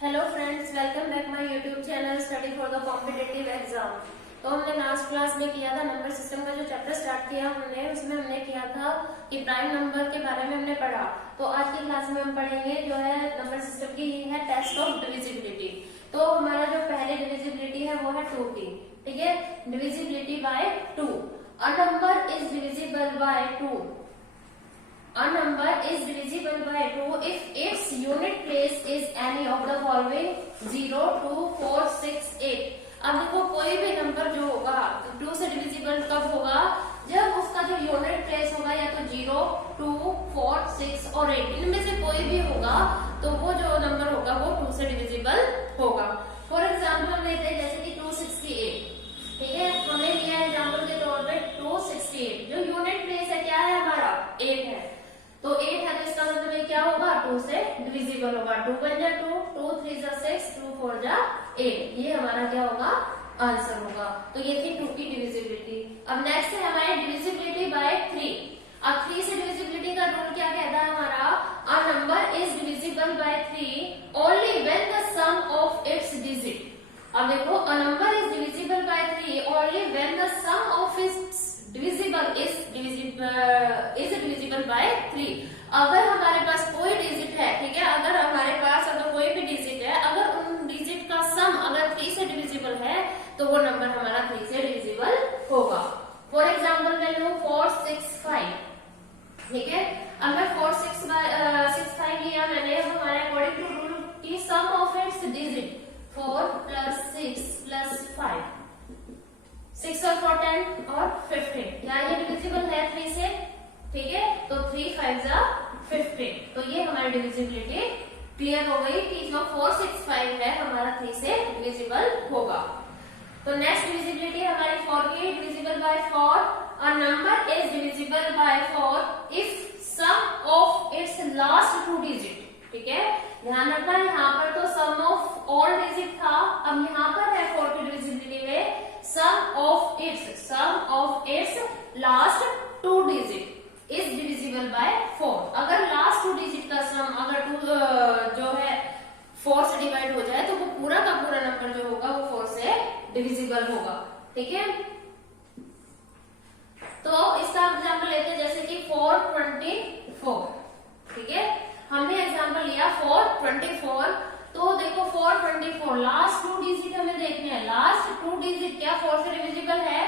Hello friends, welcome back my YouTube channel study for the competitive exam. तो हमने last class में किया था नंबर सिस्टम का जो चैप्टर स्टार्ट किया हमने, उसमें हमने किया था कि प्राइम नंबर के बारे में हमने पढ़ा। तो आज की क्लास में हम पढ़ेंगे जो है नंबर सिस्टम की है टेस्ट ऑफ डिविजिबिलिटी। तो हमारा जो पहले डिविजिबिलिटी है वो है 2 की, ठीक है। Divisibility bye 2। A number is divisible bye 2। A number is divisible by 2 if its unit place is any of the following 0, 2, 4, 6, 8। अब देखो कोई भी नंबर जो होगा 2 से डिविजिबल कब होगा? जब उसका जो यूनिट प्लेस होगा या तो 0, 2, 4, 6 और 8, इनमें से कोई भी होगा तो वो जो नंबर होगा वो 2 से डिविजिबल होगा। फॉर एग्जाम्पल हम लेते हैं जैसे कि 268, ठीक है। हमने लिया एग्जाम्पल के तौर पे 268, जो यूनिट प्लेस है क्या है हमारा? 8 है। तो 8 है तो इसका मतलब ये क्या होगा? 2 से डिविजिबल होगा। 2 1 जा 2, 2 3 जा 6, 2 4 जा 8। ये हमारा क्या होगा? आंसर होगा। तो ये थी 2 की डिविजिबिलिटी। अब नेक्स्ट है हमारी डिविजिबिलिटी बाय 3। अब 3 से डिविजिबिलिटी का रूल क्या कहता है हमारा? A number is divisible by 3 only when the sum of its digit. अब देखो, a number is divisible by 3 only when the sum of its divisible by 3। अगर हमारे पास कोई डिजिट है, ठीक है, अगर हमारे पास अगर कोई भी डिजिट है, अगर उन डिजिट का सम अगर 3 से डिविजिबल है तो वो नंबर हमारा 3 से डिविजिबल होगा। फॉर एग्जाम्पल मैं लूं 465, ठीक है। अब मैं 465 लिया मैंने, हमारे अकॉर्डिंग टू रूल की सम ऑफ इट्स डिजिट 4 + 6 + 5, 6 और 4 10 और 15, क्या ये डिविजिबल है 3 से? ठीक है, तो 3 5 जा 15। तो ये हमारी डिविजिबिलिटी क्लियर हो गई कि जो 465 है हमारा 3 से डिविजिबल होगा। तो नेक्स्ट डिविजिबिलिटी हमारी 4 की, divisible by 4। A number is divisible by 4 if sum of its last 2 digit, ठीक है। ध्यान रखना, यहाँ पर तो सम ऑफ ऑल डिजिट था, अब यहाँ पर है 4 की डिविजिबिलिटी में sum of its last 2 digit is divisible by 4। अगर लास्ट 2 डिजिट का सम अगर 2 जो है 4 से डिवाइड हो जाए तो वो पूरा का पूरा नंबर जो होगा वो 4 से डिविजिबल होगा, ठीक है। तो इसका एग्जाम्पल लेते हैं जैसे कि 424, ठीक है। हमने एग्जाम्पल लिया 424। तो देखो 424 लास्ट 2 डिजिट हमें देखने हैं। लास्ट 2 डिजिट क्या 4 से डिविजिबल है?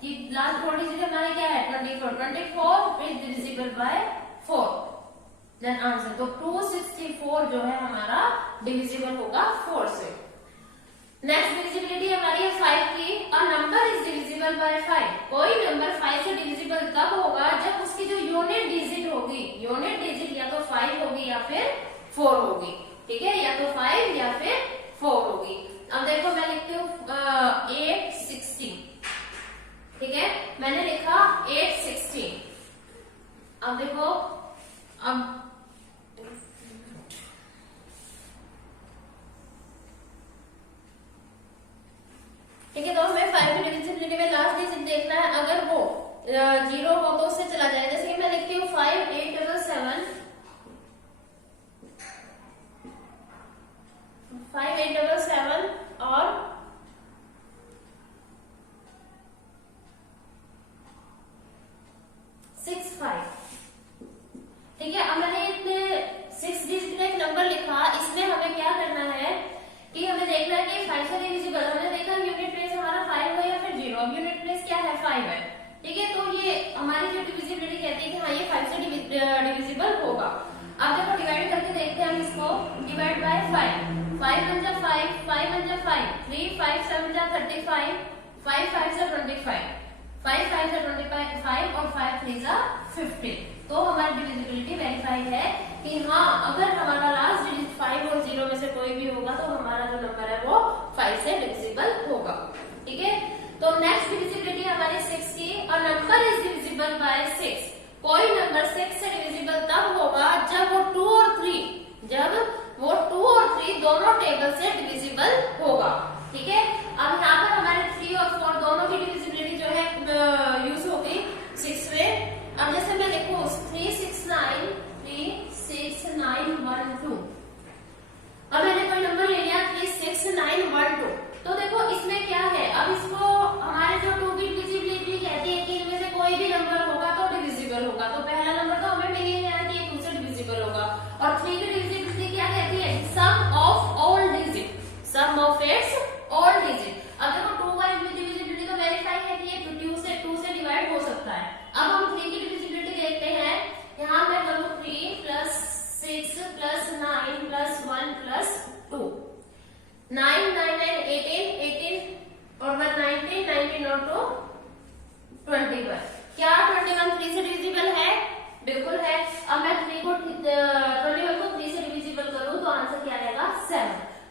कि लास्ट 4 डिजिट हमारे क्या है? 24 is divisible by 4, then answer. तो 264 जो है हमारा डिविजिबल होगा 4 से। नेक्स्ट डिविजिबिलिटी हमारी है 5 की। A number is divisible bye 5। कोई नंबर 5 से डिविजिबल तब होगा जब उसकी जो यूनिट डिजिट होगी, यूनिट डिजिट या तो 5 होगी या फिर 4 होगी, ठीक है, या तो 5 या फिर 4 होगी। अब देखो मैं लिखती हूँ 860, ठीक है, मैंने लिखा 860। अब देखो, अब ठीक है, तो हमें 5 की डिविजिबिलिटी में लास्ट डिजिट देखना है। अगर वो 0 हो तो उससे चला जाए। जैसे कि मैं लिखती हूँ 5877 और 65, ठीक है। अब मैंने इतने 6 डिजिट में एक नंबर लिखा, इसमें हमें क्या करना है कि हमें देखना है कि 5 से डिविजिबल। हमने देखा यूनिट प्लेस हमारा 5 हो या फिर 0। अब यूनिट प्लेस क्या है? 5 है, ठीक है। तो ये हमारी जो डिविजिबिलिटी कहती है कि हाँ ये 5 से डिविजिबल होगा। अब देखो डिवाइड करके देखते हैं हम इसको। डिवाइड बाय 5, 5 1 जा 5, 5 1 जा 5, 3 5 7 जा 35, 5 5 जा 25, 5 5 जा 25 और 5 3 जा 15। तो हमारी डिविजिबिलिटी वेरीफाई है कि हाँ अगर हमारा लास्ट डिजिट 5 और 0 में से कोई भी होगा तो हमारा जो नंबर है वो 5 से डिविजिबल होगा, ठीक है। तो नेक्स्ट डिविजिबिलिटी हमारी 6 की। A number is divisible bye 6। कोई नंबर 6 से डिविजिबल तब होगा जब वो 2 और 3 दोनों टेबल से डिविजिबल होगा, ठीक है। अब यहाँ पर हमारे 3 और 4 दोनों की डिविजिबिलिटी जो है यूज होगी 6 में। अब जैसे मैं लिखूं 369 3 6 9 1 2। अब मैंने कोई नंबर ले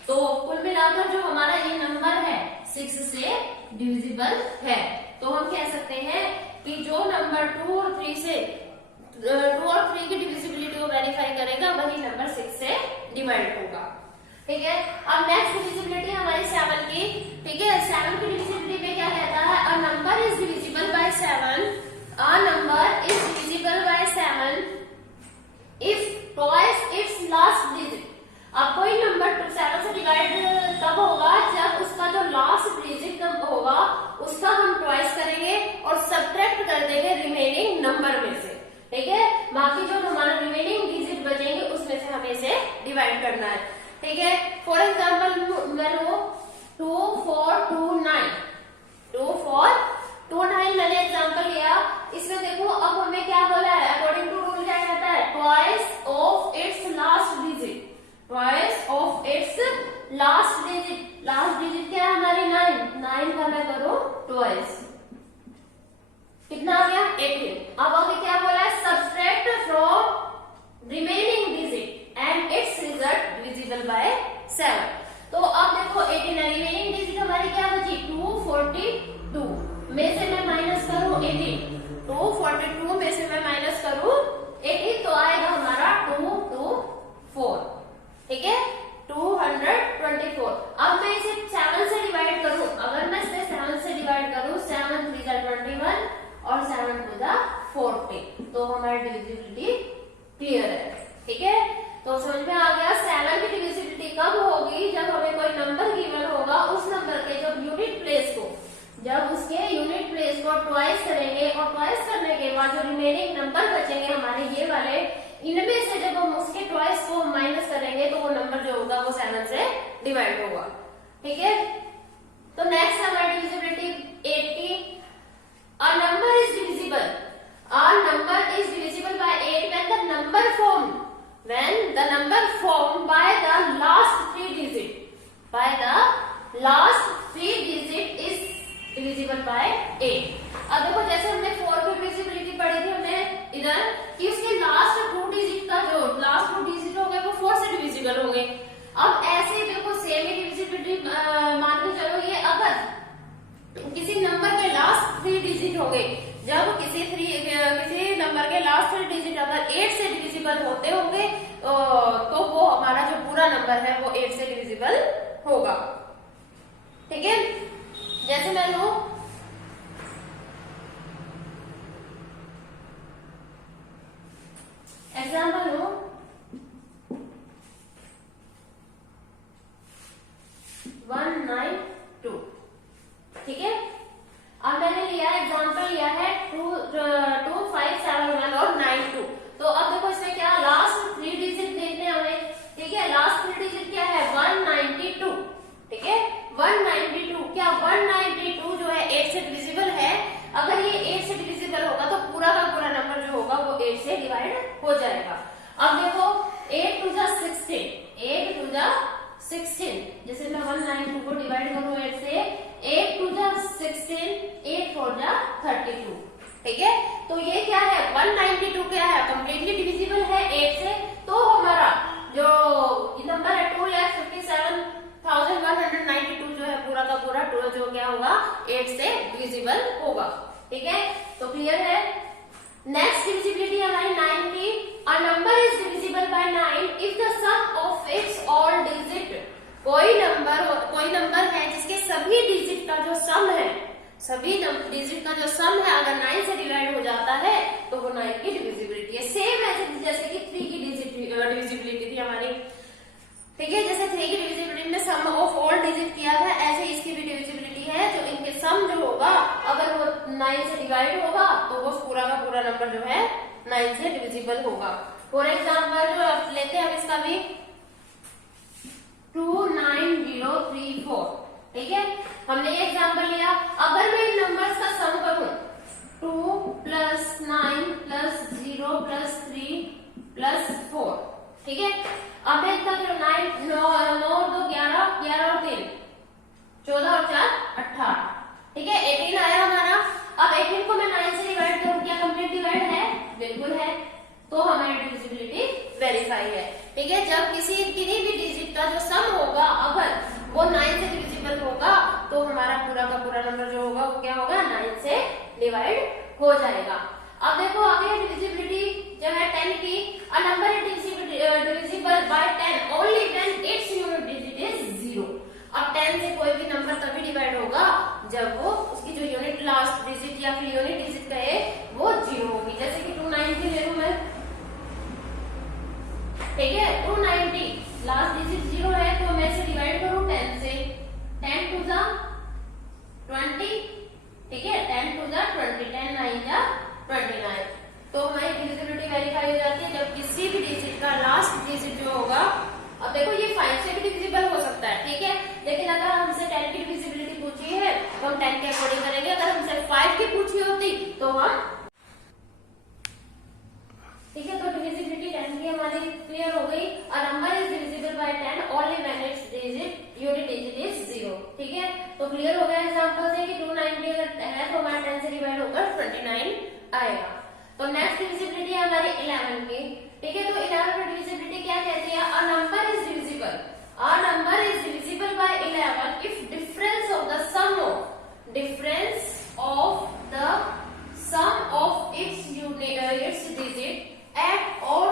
तो कुल मिलाकर जो हमारा ये नंबर है 6 से डिविजिबल है। तो हम कह सकते हैं कि जो नंबर 2 और 3 की डिविजिबिलिटी को वेरीफाई करेगा वही नंबर 6 से डिवाइड होगा। ठीक है, अब नेक्स्ट डिविजिबिलिटी हमारी 7 की। ठीक है, 7 की डिविजिबिलिटी में क्या कहता है, a number is divisible bye 7, a number is divisible bye 7 if twice its last digit. अब कोई नंबर 7 से डिवाइड तब होगा जब उसका जो लास्ट डिजिट होगा उसका हम ट्वाइस करेंगे और सब्ट्रैक्ट कर देंगे रिमेनिंग नंबर में से। ठीक है, बाकी जो हमारा रिमेनिंग डिजिट बचेंगे उसमें से हमें इसे डिवाइड करना है। ठीक है, फॉर एग्जाम्पल मैं लो 2 4 2 9, 2 4 2 9 मैंने एग्जाम्पल लिया। इसमें देखो अब हमें क्या बोला है, अकॉर्डिंग टू रूल क्या कहता है, twice of its last digit, twice of its last digit. Last digit क्या है हमारी 9 का मैं करूं ट्वाइस, कितना आ गया 18। अब आगे क्या बोला है, subtract from remaining digit and it's result divisible by 7। तो अब देखो 18 है, रिमेनिंग डिजिट हमारी क्या बची 242 में से मैं माइनस करूं 18, 242 में से मैं माइनस करूं 18 तो आएगा हमारा 224। ठीक है, 224। अब मैं इसे 7 से डिवाइड करूं, अगर मैं इसे 7 से डिवाइड करूं 7 3 जा 21 और 7 2 जा 40, तो हमारी डिविजिबिलिटी क्लियर है। ठीक है, तो समझ में आ गया 7 की डिविजिबिलिटी कब होगी, जब हमें कोई नंबर गिवन होगा, उस नंबर के जब यूनिट प्लेस को, जब उसके यूनिट प्लेस को ट्वाइस करेंगे और ट्वाइस करने के बाद जो रिमेनिंग नंबर बचेंगे हमारे ये वाले, इनमें से जब हम उसके ट्वाइस को माइनस करेंगे तो वो नंबर जो होगा वो 7 से डिवाइड होगा। ठीक है, तो नेक्स्ट हमारी डिविजिबिलिटी 8 की। A number is divisible, a number is divisible bye 8 when the number formed, when the number formed by the last 3 digit, by the last 3 digit is divisible by 8। अब देखो जैसे हमने 4 की डिविजिबिलिटी पढ़ी थी हमने इधर कि उसके लास्ट 2 डिजिट का जो लास्ट 2 डिजिट होंगे वो 4 से डिविजिबल होंगे। अब ऐसे ही देखो सेम ही डिविजिबिलिटी मान के चलो, ये अगर किसी नंबर के लास्ट 3 डिजिट होंगे, जब किसी नंबर के लास्ट 3 डिजिट अगर 8 से डिविजिबल होते होंगे तो वो हमारा जो पूरा नंबर है वो 8 से डिविजिबल होगा। ठीक है, जैसे मैं लूं एग्जाम्पल लूं 192। ठीक है, अब मैंने लिया एग्जाम्पल लिया है 2 5 7 1 और 9 2। तो अब देखो इसमें क्या लास्ट 3 डिजिट देखने हमें। ठीक है, लास्ट 3 डिजिट क्या है 192। ठीक है, 192 क्या 192 जो है 8 से डिविजिबल है। अगर ये 8 से डिविजिबल होगा तो पूरा का पूरा नंबर जो होगा वो 8 से डिवाइड हो जाएगा। अब देखो 8 2 जा 16, 8 2 जा 16, जैसे मैं 192 को डिवाइड करूं 8 से, 8 2 जा 16, 8 4 जा 32। ठीक है, तो ये क्या है 192 क्या है कंप्लीटली डिविजिबल है 8 से, तो हमारा जो नंबर है 2,57,192 जो है पूरा का पूरा जो क्या होगा 8 से डिविजिबल होगा। ठीक है, तो क्लियर है। नेक्स्ट डिविजिबिलिटी हमारी 9 की। A number is divisible by 9 if the sum of its all digit. कोई नंबर है जिसके सभी डिजिट का जो सम है, सभी डिजिट का जो सम है अगर 9 से डिवाइड हो जाता है तो वो 9 की डिविजिबिलिटी है। सेम ऐसे जैसे कि 3 की डिविजिबिलिटी थी हमारी। ठीक है, जैसे 3 की डिविजिबिलिटी में सम ऑफ ऑल डिजिट किया था, ऐसे इसकी भी डिविजिबिलिटी है। जो इनके सम जो होगा अगर वो 9 से डिवाइड होगा तो वो पूरा का पूरा नंबर जो है 9 से डिविजिबल होगा। फॉर एग्जाम्पल जो आप लेते हैं हम इसका भी 29034। ठीक है, हमने ये एग्जाम्पल लिया। अगर मैं इन नंबर्स का सम करूं 2 + 9 + 0 + 3 + 4। ठीक है, अब मैं इसका 9 और 2 11, 11 और 3 14 और 4 18। ठीक है, 18 आया हमारा। अब 18 को मैं 9 से डिवाइड करूं, क्या कंप्लीट डिवाइड है? बिल्कुल है, तो हमारी डिविजिबिलिटी वेरीफाई है। ठीक है, जब किसी भी डिजिट का जो सम होगा अगर वो 9 से डिविजिबल होगा तो हमारा पूरा का पूरा नंबर जो होगा वो क्या होगा, 9 से डिवाइड हो जाएगा। अब देखो आगे डिविजिबिलिटी जो है 10 की, a number is divisible bye 10 only when its unit digit is 0। अब 10 से कोई भी नंबर तभी डिवाइड होगा जब वो उसकी जो यूनिट लास्ट डिजिट या फिर यूनिट डिजिट का है वो 0 होगी। जैसे कि 290 ले लूं मैं, ठीक है, 290 लास्ट डिजिट 0 है तो मैं इसे डिवाइड करूं 10 से, 10 टू द 20, ठीक है, 10 टू द 20, 10 9 जा 29। तो हमारी डिविजिबिलिटी वेरीफाई हो जाती है जब किसी भी डिजिट का लास्ट डिजिट जो होगा, अब देखो ये 5 से भी डिविजिबल हो सकता है, ठीक है, लेकिन अगर हमसे 10 की डिविजिबिलिटी पूछी है तो हम 10 के अकॉर्डिंग करेंगे। अगर हमसे 5 की पूछी होती तो हम, ठीक है, तो डिविजिबिलिटी 10 की हमारी क्लियर हो गई। अ number is divisible bye 10 only when it's digit unit digit is 0, ठीक है, तो क्लियर हो गया एग्जांपल से कि 290 अगर है तो हमारा 10 से डिवाइड होकर 29 आएगा। तो नेक्स्ट डिविजिबिलिटी है हमारी 11 की, ठीक है, तो 11 की डिविजिबिलिटी क्या कहती है, a number is divisible, a number is divisible by 11 if difference of the sum of its digit at odd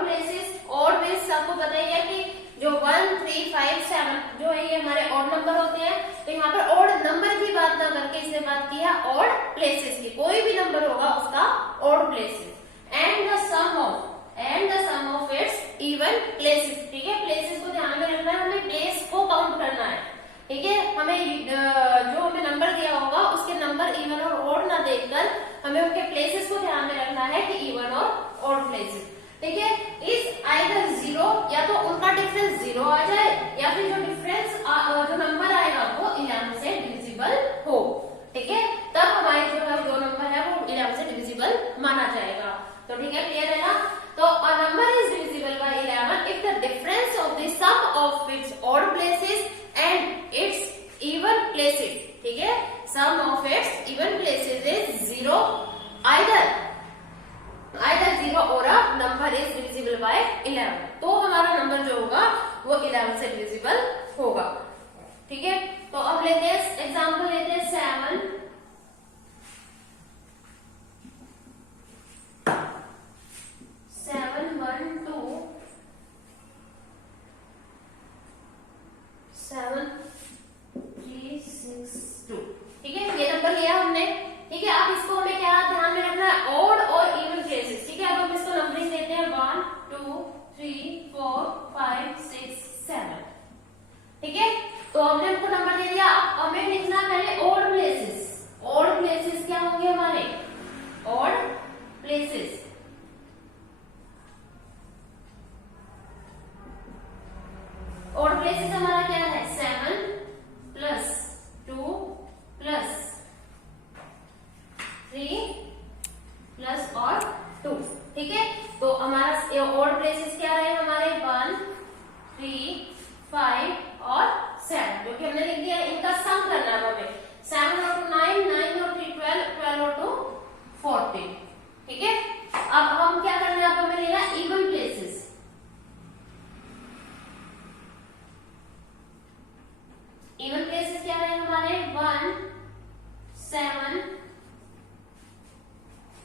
places. Odd means आपको पता ही है कि जो 1 3 5 7 जो है ये हमारे ऑड नंबर होते हैं, तो यहाँ पर ऑड नंबर की बात ना करके इसने बात की है ऑड प्लेसेस की, कोई भी नंबर होगा उसका odd places, and the sum of its even places, ठीक है, प्लेसेस को ध्यान में रखना है, हमें प्लेस को काउंट करना है, ठीक है, हमें जो हमें नंबर दिया होगा उसके नंबर इवन और ऑड ना देखकर हमें उनके प्लेसेस को ध्यान में रखना है कि इवन और ऑड प्लेसेस, ठीक है, इज आइदर 0 या तो उनका डिफरेंस 0 आ जाए या फिर जो डिफरेंस जो नंबर आएगा वो 11 से डिविजिबल हो, ठीक है, तब हमारे जो नंबर है वो 11 से डिविजिबल माना जाएगा। तो ठीक है, क्लियर है ना। तो a number is divisible by 11 if the difference of the sum of its odd places and its even places, ठीक है, sum of its even places is 0 either 0 or a number is divisible by 11, तो हमारा number जो होगा वो 11 से divisible होगा, ठीक है। तो अब लेते हैं एग्जांपल, लेते हैं 7 1 2 7 3 6 2, ठीक है, ये नंबर लिया हमने, ठीक है। अब इसको हमें क्या ध्यान में रखना है, ऑड और इवन प्लेसेस, ठीक है। अब हम इसको नंबरिंग देते हैं 1 2 3 4 5 6 7, ठीक है, तो हमने हमको नंबर दे दिया। अब हमें लिखना है ऑड प्लेसेस, ऑड प्लेसेस क्या होंगे हमारे, ऑड प्लेसेस, ऑड प्लेसेस हमारा क्या है 7 प्लस 2 प्लस 3 प्लस और 2, ठीक है। तो हमारा ऑड प्लेसेस क्या रहे हमारे 1 3 5 और 7, जो कि हमने लिख दिया, इनका सम करना है हमें, 7 और 2 9, 9 और 3 12, 12 और 2 14, ठीक है। अब हम क्या करना है, अब हमें लेना इवन प्लेसेस, इवन प्लेसेस क्या रहे हमारे 1 7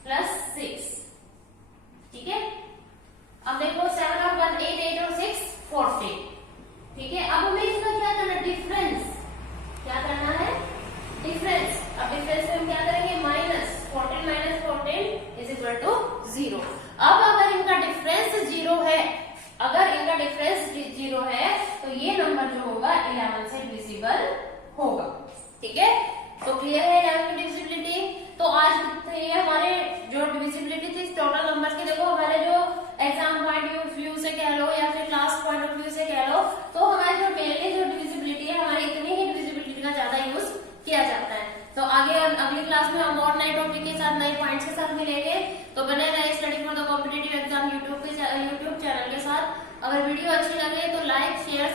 प्लस 6, ठीक है। अब देखो 7 और 1 8, 8 और 6 14, ठीक है। अब हमें इसका क्या करना है, डिफरेंस, क्या करना है डिफरेंस। अब डिफरेंस में हम क्या करेंगे, -14 - 14 इज इक्वल टू 0। अब अगर इनका डिफरेंस 0 है, अगर इनका डिफरेंस 0 है तो ये नंबर जो होगा 11 से डिविजिबल होगा, ठीक है। तो क्लियर है 11 की डिविजिबिलिटी। तो आज ये हमारे जो डिविजिबिलिटी थी टोटल नंबर्स की, देखो हमारे जो एग्जाम पॉइंट ऑफ व्यू से कह लो या फिर क्लास पॉइंट ऑफ व्यू से कह लो, तो हमारी जो डेली जो डिविजिबिलिटी है हमारी इतनी ही डिविजिबिलिटी का ज्यादा यूज किया जाता है। तो आगे अगली क्लास में हम और नए टॉपिक के साथ, नए पॉइंट्स के साथ मिलेंगे। तो बने रहे study for the competitive exam YouTube channel के साथ। अगर वीडियो अच्छी लगे तो लाइक शेयर